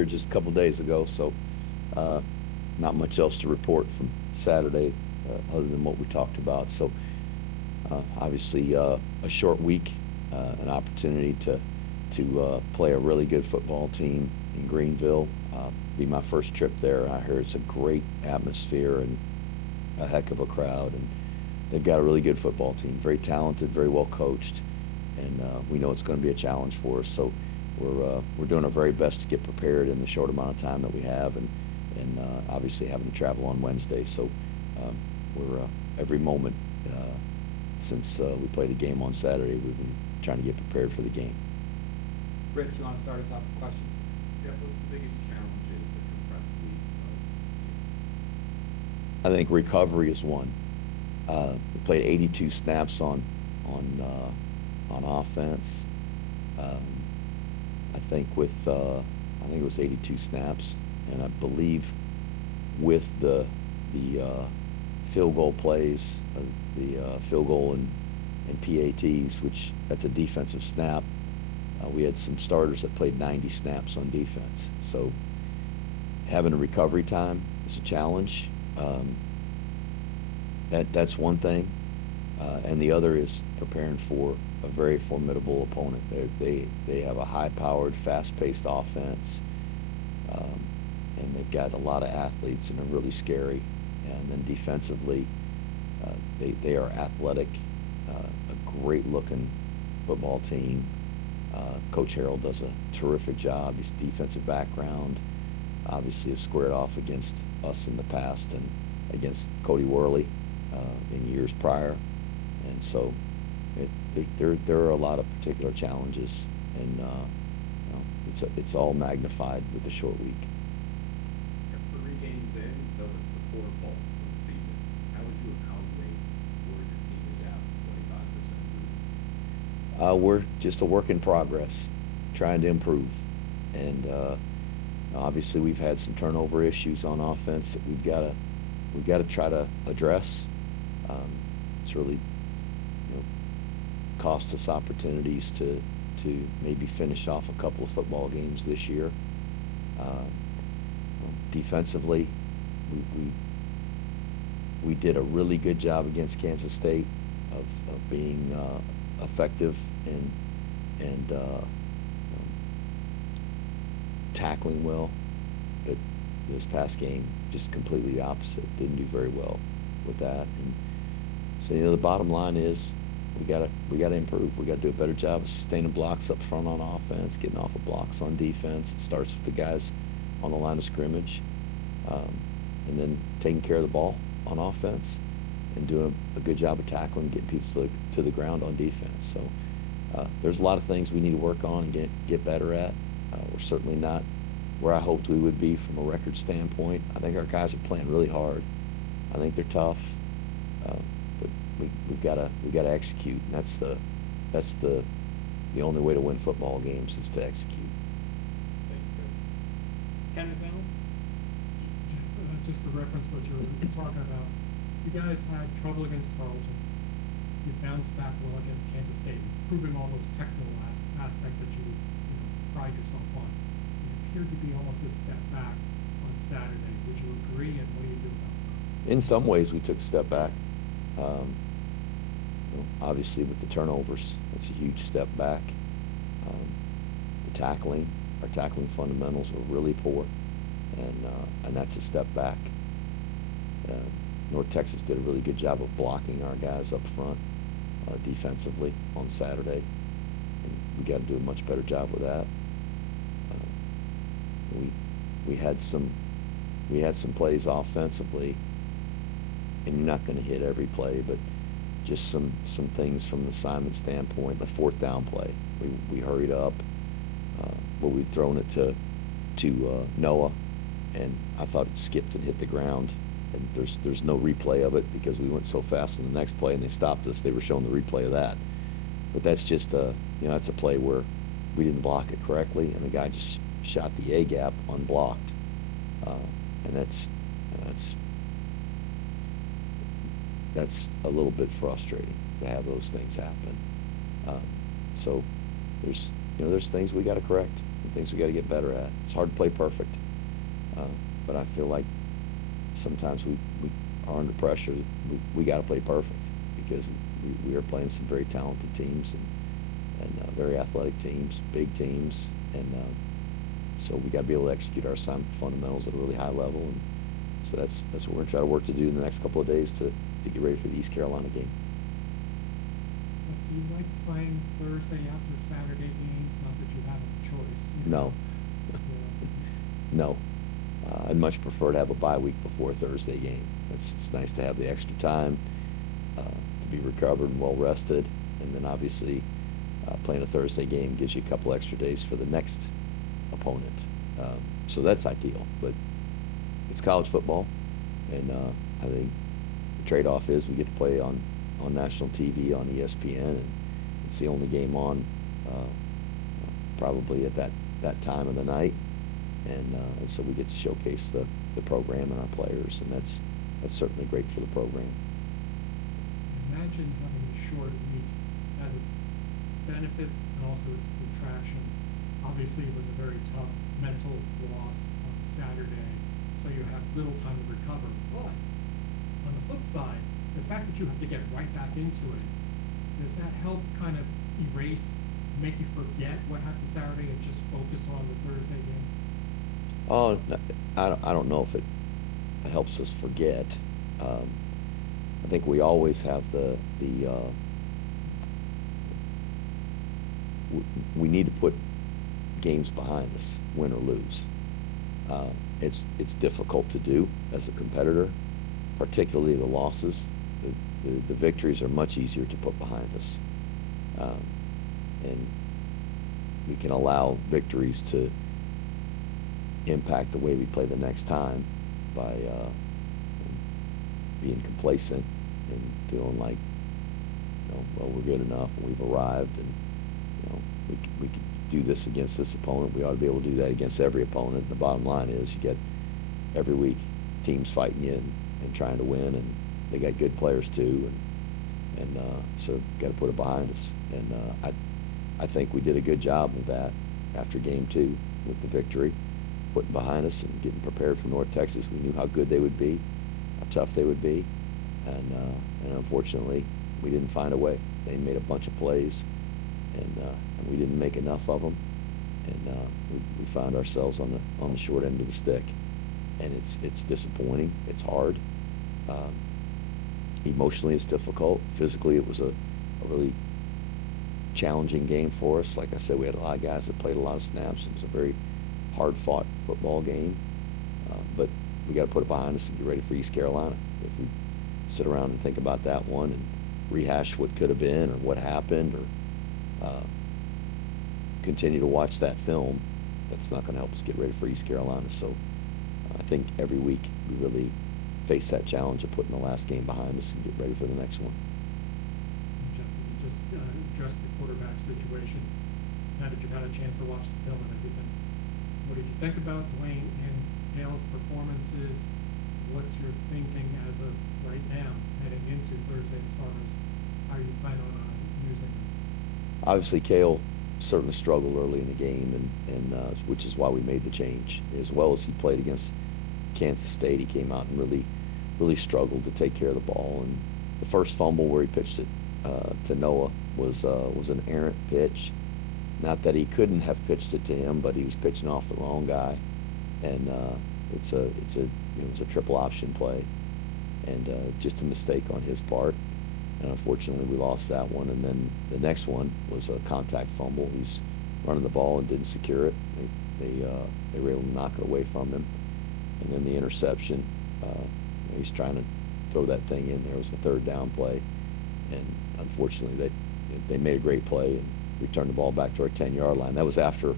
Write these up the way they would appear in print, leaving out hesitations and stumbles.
here just a couple days ago, so not much else to report from Saturday other than what we talked about. So obviously a short week, an opportunity to play a really good football team in Greenville. Be my first trip there. I heard it's a great atmosphere and a heck of a crowd, and they've got a really good football team, very talented, very well coached, and we know it's going to be a challenge for us. So we're doing our very best to get prepared in the short amount of time that we have, and obviously having to travel on Wednesday. So we're every moment since we played a game on Saturday, we've been trying to get prepared for the game. Rich, you want to start us off with questions? Yeah, what's the biggest challenges the compressed league I think recovery is one. We played 82 snaps on offense. Um, I think I think it was 82 snaps, and I believe with the field goal plays, the field goal and PATs, which that's a defensive snap. We had some starters that played 90 snaps on defense, so having a recovery time is a challenge. Um, that's one thing, and the other is preparing for a very formidable opponent. They have a high-powered, fast-paced offense, um, and they've got a lot of athletes, and they're really scary. And then defensively, they are athletic, a great-looking football team. Coach Harrell does a terrific job. His defensive background obviously has squared off against us in the past and against Cody Worley in years prior, and so there are a lot of particular challenges, and it's all magnified with a short week. are 3 games in, though it's the core bulk of the season? How would you evaluate where the team is at 25% through the season? We're just a work in progress, trying to improve, and obviously we've had some turnover issues on offense that we've got to try to address. It's really, cost us opportunities to maybe finish off a couple of football games this year. Defensively, we we did a really good job against Kansas State of being effective and tackling well, but this past game just completely the opposite. Didn't do very well with that, and so the bottom line is we gotta improve. We gotta do a better job of sustaining blocks up front on offense, getting off of blocks on defense. It starts with the guys on the line of scrimmage, um, and then taking care of the ball on offense and doing a good job of tackling, getting people to the ground on defense. So there's a lot of things we need to work on and get better at. We're certainly not where I hoped we would be from a record standpoint. I think our guys are playing really hard. I think they're tough, but we've got to execute, and that's the only way to win football games is to execute. Thank you, Coach. Ken McMillan? Just to reference what you were talking about, you guys had trouble against Carlton. You bounced back well against Kansas State, proving all those technical aspects that you pride yourself on. You appeared to be almost a step back on Saturday. Would you agree, and what do you do about that? In some ways, we took a step back. Obviously, with the turnovers, that's a huge step back. Um, our tackling fundamentals were really poor, and that's a step back. Uh, North Texas did a really good job of blocking our guys up front defensively on Saturday, and we got to do a much better job with that. We we had some we had some plays offensively, and you're not going to hit every play, but just some things from the Simon standpoint. The fourth down play, we hurried up, but we'd thrown it to Noah, and I thought it skipped and hit the ground. And there's no replay of it because we went so fast in the next play and they stopped us. They were showing the replay of that, but that's just that's a play where we didn't block it correctly, and the guy just shot the A gap unblocked, and that's a little bit frustrating to have those things happen. Um, so there's things we got to correct. things we got to get better at. It's hard to play perfect, but I feel like sometimes we are under pressure. We got to play perfect because we are playing some very talented teams and very athletic teams, big teams, and so we got to be able to execute our assignment fundamentals at a really high level. And so that's what we're gonna try to work to do in the next couple of days to get ready for the East Carolina game. But do you like playing Thursday after Saturday games? Not that you have a choice. You No. know? No. I'd much prefer to have a bye week before a Thursday game. It's nice to have the extra time to be recovered and well rested, and then obviously playing a Thursday game gives you a couple extra days for the next opponent. So that's ideal, but it's college football, and I think the trade-off is we get to play on national TV on ESPN, and it's the only game on probably at that time of the night, and so we get to showcase the program and our players, and that's certainly great for the program. Imagine having a short week as its benefits and also its detraction. Obviously, it was a very tough mental loss on Saturday, so you have little time to recover. But on the flip side, the fact that you have to get right back into it, does that help kind of erase, make you forget what happened Saturday and just focus on the Thursday game? Oh, no, I don't know if it helps us forget. I think we always have we need to put games behind us, win or lose. It's difficult to do as a competitor, particularly the losses. The victories are much easier to put behind us, and we can allow victories to impact the way we play the next time by being complacent and feeling like, well, we're good enough and we've arrived, and we can do this against this opponent. We ought to be able to do that against every opponent. The bottom line is you get every week teams fighting you and trying to win, and they got good players too, and so got to put it behind us. And I think we did a good job of that after game 2 with the victory, putting behind us and getting prepared for North Texas. We knew how good they would be, how tough they would be, and unfortunately we didn't find a way. They made a bunch of plays, and we didn't make enough of them, and we found ourselves on the short end of the stick, and it's disappointing. It's hard. Emotionally, it's difficult. Physically, it was a really challenging game for us. Like I said, we had a lot of guys that played a lot of snaps. It was a very hard-fought football game, but we got to put it behind us and get ready for East Carolina. If we sit around and think about that one and rehash what could have been or what happened, or continue to watch that film, that's not going to help us get ready for East Carolina. So I think every week we really face that challenge of putting the last game behind us and get ready for the next one. Jeff, you just addressed the quarterback situation. Now that you've had a chance to watch the film and everything, what did you think about Dwayne and Hale's performances? What's your thinking as of right now, heading into Thursday, as far as how you plan on using them? Obviously, Cale certainly struggled early in the game, and which is why we made the change. As well as he played against Kansas State, he came out and really struggled to take care of the ball. And the first fumble where he pitched it to Noah was an errant pitch. Not that he couldn't have pitched it to him, but he was pitching off the wrong guy, and it was a triple option play, and just a mistake on his part. And unfortunately, we lost that one. And then the next one was a contact fumble. He's running the ball and didn't secure it. They were able to knock it away from him. And then the interception, he's trying to throw that thing in there. It was the third down play, and unfortunately, they made a great play and returned the ball back to our 10-yard line. That was after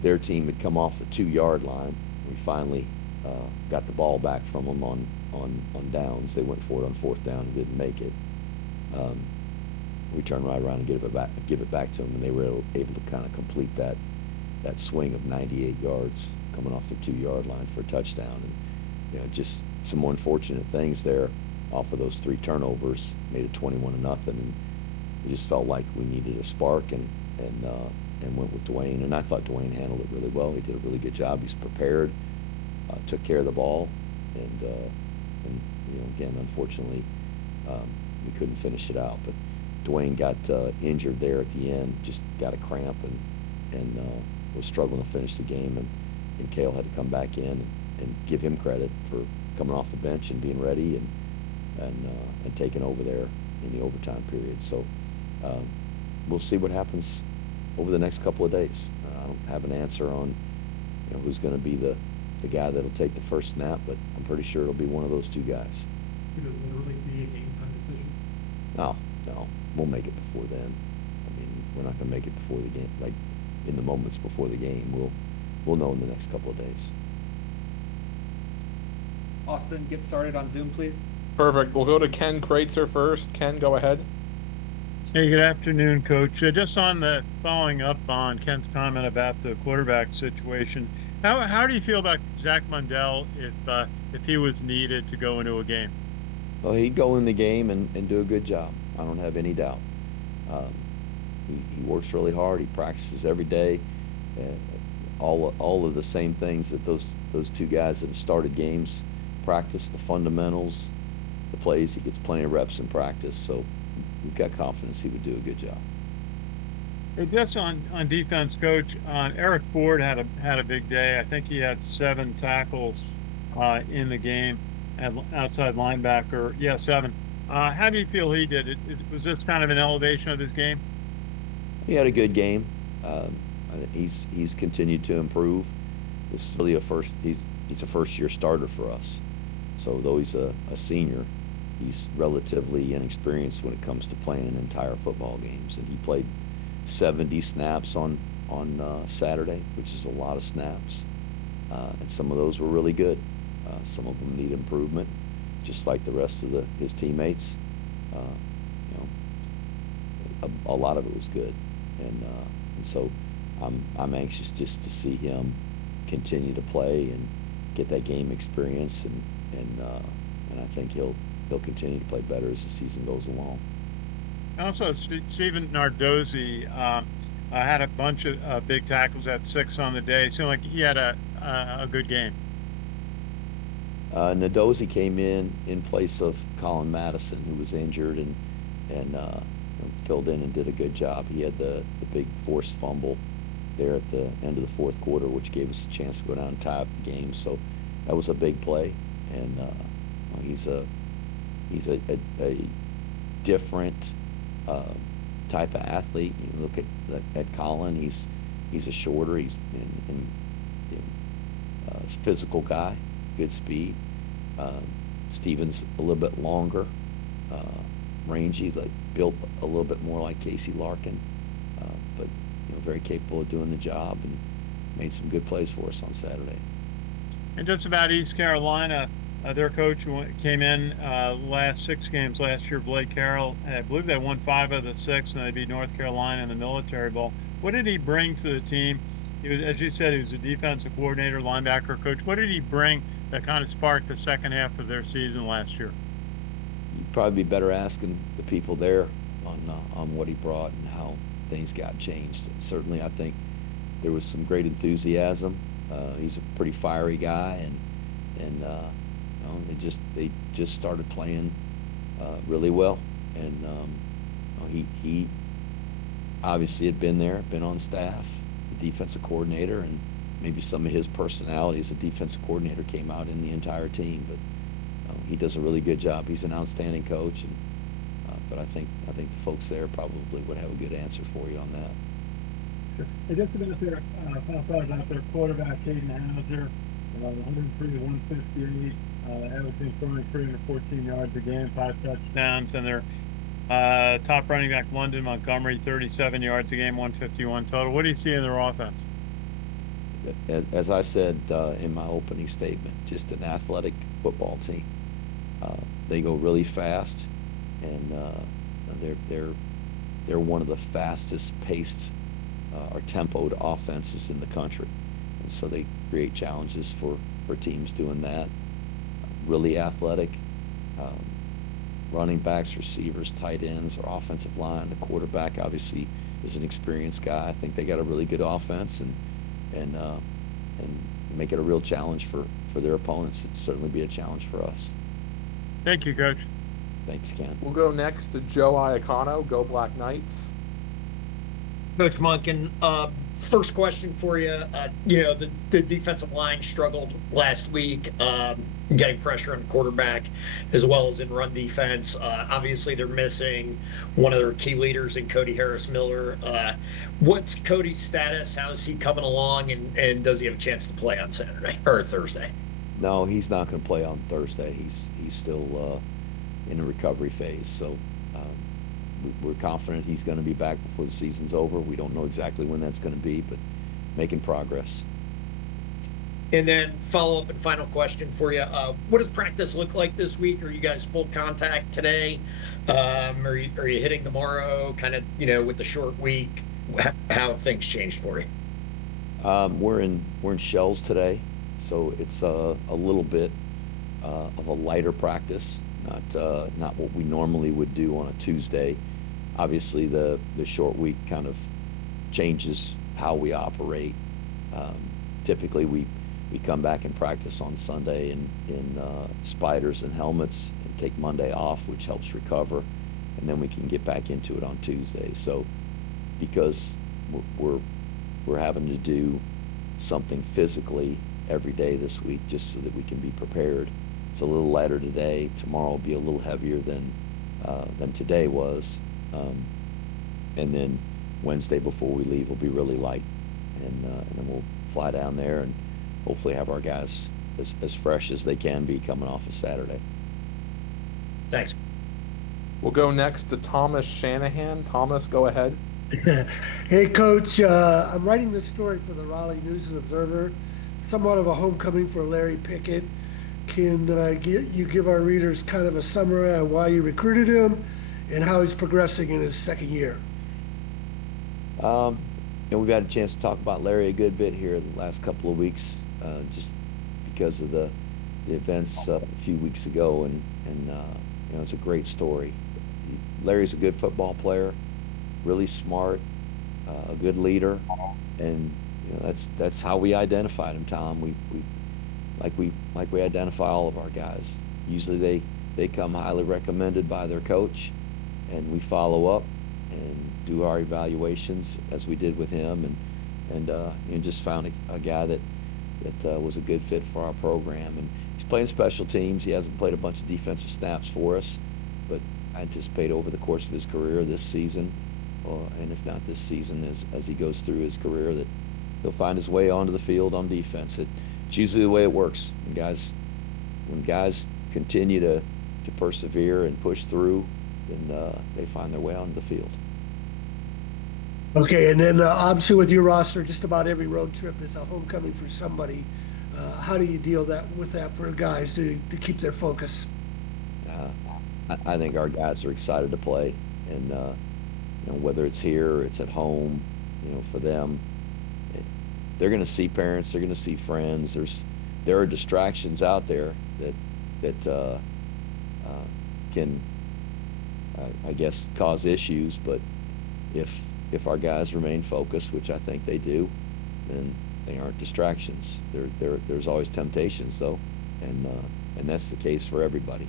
their team had come off the 2-yard line. We finally got the ball back from them on downs. They went for it on 4th down and didn't make it. We turned right around and give it back to them, and they were able to kind of complete that swing of 98 yards coming off the 2-yard line for a touchdown. And just some unfortunate things there off of those 3 turnovers made it 21-0, and it just felt like we needed a spark, and and went with Dwayne. And I thought Dwayne handled it really well. He did a really good job. He's prepared, took care of the ball, and again, unfortunately, we couldn't finish it out. But Dwayne got injured there at the end, just got a cramp, and was struggling to finish the game. And Cale had to come back in and give him credit for coming off the bench and being ready and taking over there in the overtime period. So we'll see what happens over the next couple of days. I don't have an answer on who's going to be the guy that'll take the first snap, but I'm pretty sure it'll be one of those two guys. Could it literally be a game time decision? No, we'll make it before then. I mean, we're not going to make it before the game, like in the moments before the game. We'll know in the next couple of days. Austin, get started on Zoom, please. Perfect. We'll go to Ken Kreitzer first. Ken, go ahead. Hey, good afternoon, Coach. Just on the following up on Ken's comment about the quarterback situation, how do you feel about Zach Mundell if he was needed to go into a game? Well, he'd go in the game and do a good job. I don't have any doubt. He works really hard. He practices every day. All of the same things that those two guys that have started games practice, the fundamentals, the plays. He gets plenty of reps in practice, so we've got confidence he would do a good job. Just on defense, Coach, Eric Ford had a big day. I think he had 7 tackles in the game at outside linebacker. Yeah, 7. How do you feel he did? Was this kind of an elevation of this game? He had a good game. I think he's continued to improve. This is really he's a first-year starter for us. So though he's a senior, he's relatively inexperienced when it comes to playing entire football games. And he played 70 snaps on Saturday, which is a lot of snaps. And some of those were really good. Some of them need improvement, just like the rest of his teammates. A lot of it was good, and so I'm anxious just to see him continue to play and get that game experience, and I think he'll continue to play better as the season goes along. Also, Stephen Nardozzi had a bunch of big tackles at 6 on the day. Seemed like he had a good game. Nardozzi came in place of Colin Madison, who was injured, and filled in and did a good job. He had the big forced fumble there at the end of the fourth quarter, which gave us a chance to go down and tie up the game. So that was a big play, and he's a different type of athlete. You look at Colin. He's a shorter. He's a physical guy, good speed. Steven's a little bit longer, rangy, like built a little bit more like Casey Larkin, but very capable of doing the job and made some good plays for us on Saturday. And just about East Carolina, their coach came in last 6 games last year, Blake Carroll. I believe they won 5 of the 6, and they beat North Carolina in the Military Bowl. What did he bring to the team? He was, as you said, he was a defensive coordinator, linebacker coach. What did he bring that kind of sparked the second half of their season last year? You'd probably be better asking the people there on what he brought and how things got changed. And certainly, I think there was some great enthusiasm. He's a pretty fiery guy, and they just started playing really well. And he obviously had been there, been on staff, defensive coordinator, and maybe some of his personality as a defensive coordinator came out in the entire team. But he does a really good job. He's an outstanding coach, and but I think the folks there probably would have a good answer for you on that. I guess about their quarterback, Caden Hauser, 103 to 158, averaging throwing 314 yards a game, 5 touchdowns, and their top running back, London Montgomery, 37 yards a game, 151 total. What do you see in their offense? As I said in my opening statement, just an athletic football team. They go really fast, and they're one of the fastest paced or tempoed offenses in the country, and so they create challenges for teams doing that. Really athletic. Running backs, receivers, tight ends, or offensive line. The quarterback obviously is an experienced guy. I think they got a really good offense, and make it a real challenge for their opponents. It'd certainly be a challenge for us. Thank you, Coach. Thanks, Ken. We'll go next to Joe Iacano. Go Black Knights. Coach Monken, first question for you. The defensive line struggled last week, getting pressure on the quarterback as well as in run defense. Obviously, they're missing one of their key leaders in Cody Harris Miller. What's Cody's status? How's he coming along? And does he have a chance to play on Saturday or Thursday? No, he's not going to play on Thursday. He's still in a recovery phase. So we're confident he's going to be back before the season's over. We don't know exactly when that's going to be, but making progress. And then follow up and final question for you. What does practice look like this week? Are you guys full contact today? Are you hitting tomorrow? Kind of, with the short week, how have things changed for you? We're in shells today, so it's a little bit of a lighter practice, not what we normally would do on a Tuesday. Obviously, the short week kind of changes how we operate. Typically, we come back and practice on Sunday in spiders and helmets and take Monday off, which helps recover, and then we can get back into it on Tuesday. So because we're having to do something physically every day this week just so that we can be prepared. It's a little lighter today. Tomorrow will be a little heavier than today was, and then Wednesday before we leave will be really light, and then we'll fly down there and hopefully have our guys as fresh as they can be coming off of Saturday. Thanks. We'll go next to Thomas Shanahan. Thomas, go ahead. Hey, Coach. I'm writing this story for the Raleigh News and Observer, somewhat of a homecoming for Larry Pickett. Can you give our readers kind of a summary on why you recruited him and how he's progressing in his second year? We've had a chance to talk about Larry a good bit here the last couple of weeks, just because of the events a few weeks ago, and it's a great story. Larry's a good football player, really smart, a good leader, and that's how we identified him, Tom. We identify all of our guys. Usually they come highly recommended by their coach, and we follow up and do our evaluations as we did with him, and just found a guy that was a good fit for our program. And he's playing special teams. He hasn't played a bunch of defensive snaps for us, but I anticipate over the course of his career this season, and if not this season, as he goes through his career, that he'll find his way onto the field on defense. It's usually the way it works. When guys continue to persevere and push through, then they find their way onto the field. Okay, and then obviously with your roster, just about every road trip is a homecoming for somebody. How do you deal with that for guys to keep their focus? I think our guys are excited to play, and whether it's here or it's at home, for them, they're going to see parents, they're going to see friends. There are distractions out there that can, I guess, cause issues. But if our guys remain focused, which I think they do, then they aren't distractions. There's always temptations though, and that's the case for everybody.